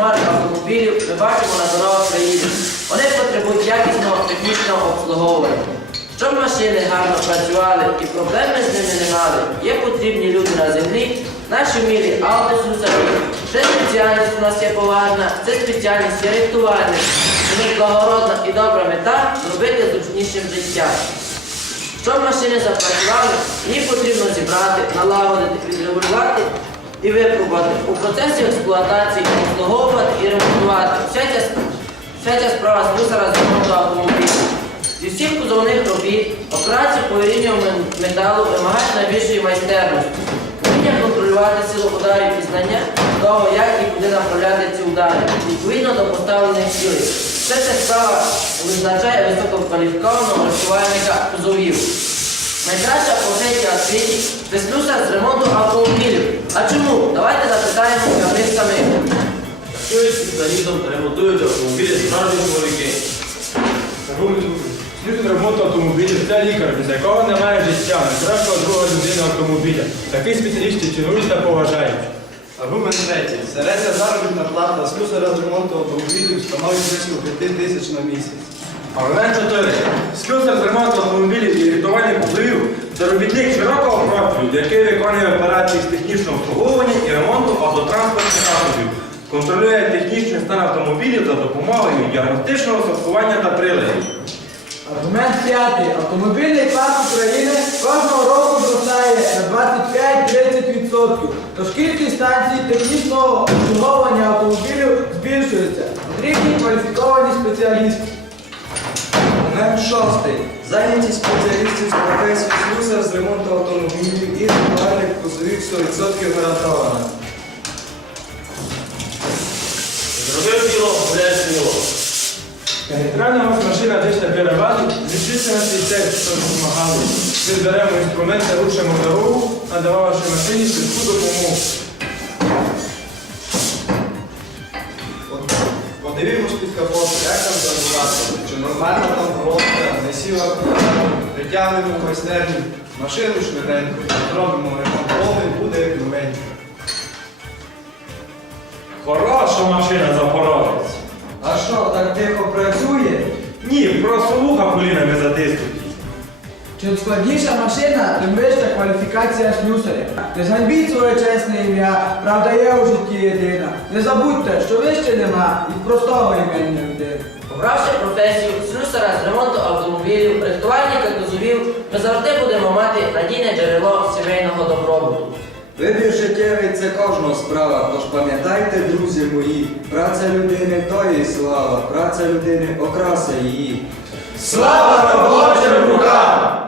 марок автомобілів ми бачимо на дорогах країни. Вони потребують якісного технічного обслуговування. Щоб машини гарно працювали і проблеми з ними не мали, є потрібні люди на землі, наші мілі автослюсарі. Ще спеціальність у нас є поважна, це спеціальність є рихтувальник. Тому благородна і добра мета зробити зручнішим життя. Щоб машини запрацювали, їх потрібно зібрати, налагодити, відрегулювати і випробувати. У процесі експлуатації обслуговувати і ремонтувати. Вся ця, вся ця справа з ремонту автомобіля. Зі всіх кузовних робіт операції по вирівнюванню металу вимагають найбільшої майстерності. Вміння контролювати силу ударів і знання того, як і куди направляти ці удари, відповідно до поставлених цілей. Все ця справа визначає висококваліфікованого рятувальника кузовів. Найкраща професія у світі це слюсар з ремонту автомобілів. А чому? Давайте запитаємо в них самих. Працюють спеціалістом ремонтують автомобілі справжні чоловіки. Слід ремонту автомобілів це лікар, без якого немає життя, найкращого друга людини автомобіля. Таких спеціалістів цінують та поважають. Аргумент третій. Середня заробітна плата слюсаря з ремонту автомобілів становить близько 5 тисяч на місяць. Аргумент 4. Слюсар з автомобілів і рятування кузовів це робітник широкого профілю, який виконує операції з технічного обслуговування і ремонту автотранспортних засобів. Контролює технічний стан автомобілів за допомогою діагностичного сортування та приладів. Аргумент п'ятий. Автомобільний парк України кожного року зростає на 25-30%. Тож кількість станцій технічного обслуговування автомобілів збільшується. Потрібні кваліфіковані спеціалісти. Аргумент шостий. Зайнятість спеціалістів з професії слюсар з ремонту автомобілів і рятувальник кузовів 100% гарантована. Зробив діло, гуляє сміло. Реальна машина десь на звідчиться на свій цех, що допомагали. Ми беремо інструменти, рушимо дорогу, надамо вашій машині швидку допомогу. Подивимось під капот, як чи нормальна там коробка, не сіла, притягнемо майстерню, машину швиденько, зробимо ремонт повний, буде як новенький. Хороша машина запорожець. А що, так тихо працює? Ні, просто вуха колінами затиснуті. Чим складніша машина, тим вища кваліфікація слюсаря. Не зганьбіть своє чесне ім'я, правда є у житті єдина. Не забудьте, що вище нема від простого імення людини. Обравши професію слюсара з ремонту автомобілів, рихтувальника кузовів, ми завжди будемо мати надійне джерело сімейного добробуту. Вибір життєвий це кожна справа, тож пам'ятайте, друзі мої, праця людини то її слава, праця людини окраса її. Слава робочим рукам!